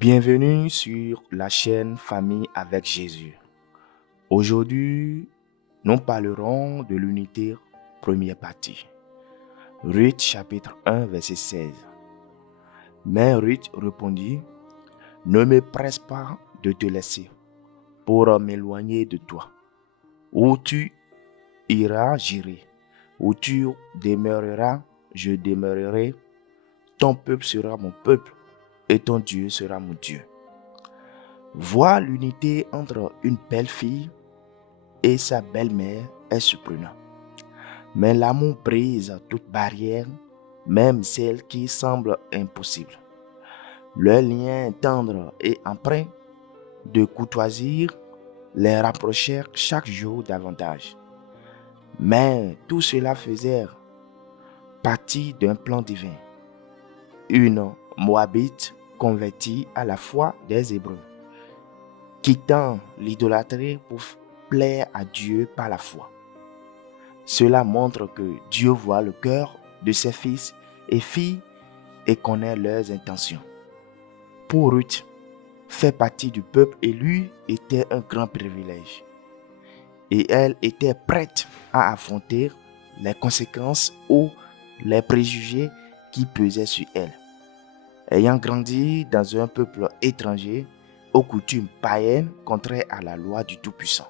Bienvenue sur la chaîne Famille avec Jésus. Aujourd'hui, nous parlerons de l'unité première partie. Ruth chapitre 1 verset 16. Mais Ruth répondit, ne me presse pas de te laisser pour m'éloigner de toi. Où tu iras, j'irai. Où tu demeureras, je demeurerai. Ton peuple sera mon peuple et ton Dieu sera mon Dieu. Voir l'unité entre une belle-fille et sa belle-mère est surprenant. Mais l'amour brise toute barrière, même celle qui semble impossible. Leur lien tendre et empreint de courtoisie les rapprochèrent chaque jour davantage. Mais tout cela faisait partie d'un plan divin. Une Moabite convertie à la foi des Hébreux, quittant l'idolâtrie pour plaire à Dieu par la foi. Cela montre que Dieu voit le cœur de ses fils et filles et connaît leurs intentions. Pour Ruth, faire partie du peuple élu était un grand privilège. Et elle était prête à affronter les conséquences ou les préjugés qui pesaient sur elle. Ayant grandi dans un peuple étranger, aux coutumes païennes contraires à la loi du Tout-Puissant.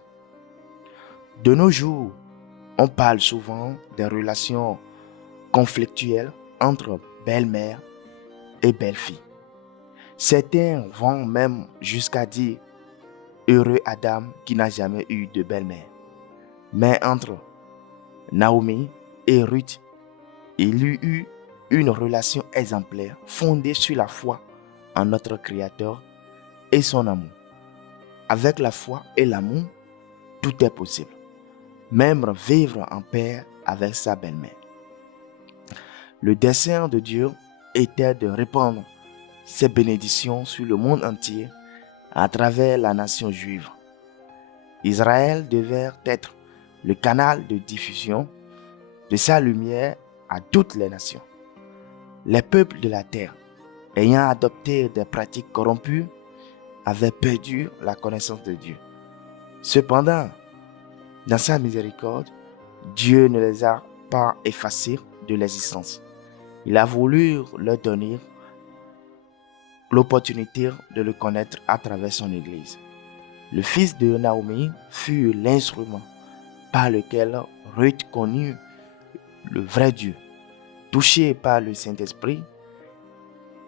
De nos jours, on parle souvent des relations conflictuelles entre belle-mère et belle-fille. Certains vont même jusqu'à dire « heureux Adam qui n'a jamais eu de belle-mère ». Mais entre Naomi et Ruth, il y eut une relation exemplaire fondée sur la foi en notre Créateur et son amour. Avec la foi et l'amour, tout est possible. Même vivre en paix avec sa belle-mère. Le dessein de Dieu était de répandre ses bénédictions sur le monde entier à travers la nation juive. Israël devait être le canal de diffusion de sa lumière à toutes les nations. Les peuples de la terre, ayant adopté des pratiques corrompues, avaient perdu la connaissance de Dieu. Cependant, dans sa miséricorde, Dieu ne les a pas effacés de l'existence. Il a voulu leur donner l'opportunité de le connaître à travers son Église. Le fils de Naomi fut l'instrument par lequel Ruth connut le vrai Dieu. Touchée par le Saint-Esprit,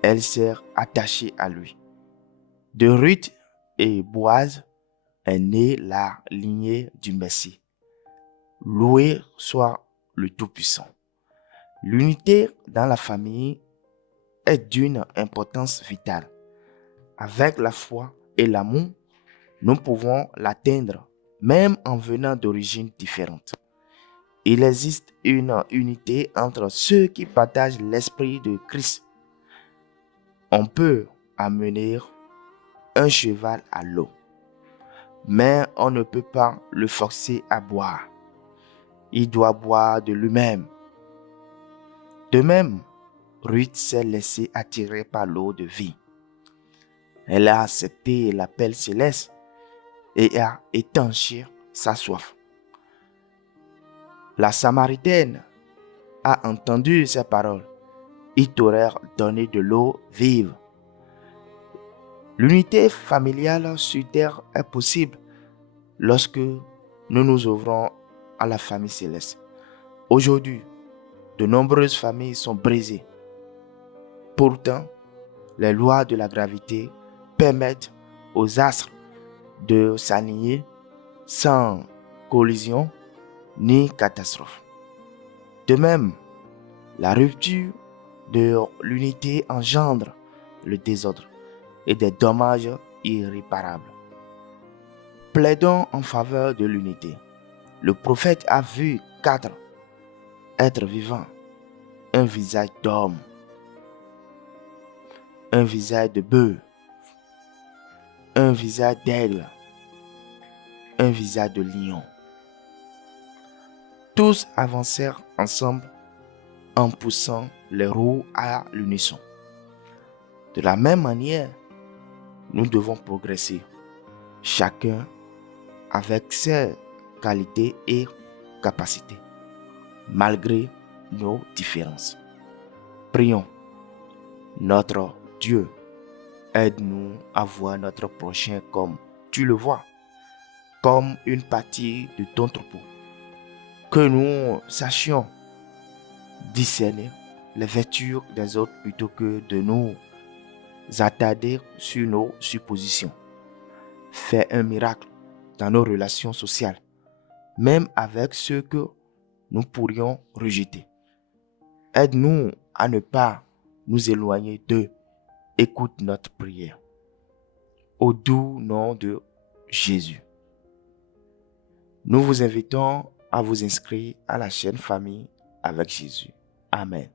elle s'est attachée à lui. De Ruth et Boaz est née la lignée du Messie. Loué soit le Tout-Puissant. L'unité dans la famille est d'une importance vitale. Avec la foi et l'amour, nous pouvons l'atteindre même en venant d'origines différentes. Il existe une unité entre ceux qui partagent l'esprit de Christ. On peut amener un cheval à l'eau, mais on ne peut pas le forcer à boire. Il doit boire de lui-même. De même, Ruth s'est laissée attirer par l'eau de vie. Elle a accepté l'appel céleste et a étanché sa soif. La Samaritaine a entendu ces paroles. Il t'aurait donné de l'eau vive. L'unité familiale sur terre est possible lorsque nous nous ouvrons à la famille céleste. Aujourd'hui, de nombreuses familles sont brisées. Pourtant, les lois de la gravité permettent aux astres de s'aligner sans collision ni catastrophe. De même, la rupture de l'unité engendre le désordre et des dommages irréparables. Plaidons en faveur de l'unité. Le prophète a vu 4 êtres vivants, un visage d'homme, un visage de bœuf, un visage d'aigle, un visage de lion. Tous avancèrent ensemble en poussant les roues à l'unisson. De la même manière, Nous devons progresser, chacun avec ses qualités et capacités, malgré nos différences. Prions. Notre Dieu, aide-nous à voir notre prochain comme tu le vois, comme une partie de ton troupeau. Que nous sachions discerner les vertus des autres plutôt que de nous attarder sur nos suppositions. Fais un miracle dans nos relations sociales, même avec ceux que nous pourrions rejeter. Aide-nous à ne pas nous éloigner d'eux. Écoute notre prière. Au doux nom de Jésus. Nous vous invitons à vous inscrire à la chaîne Famille avec Jésus. Amen.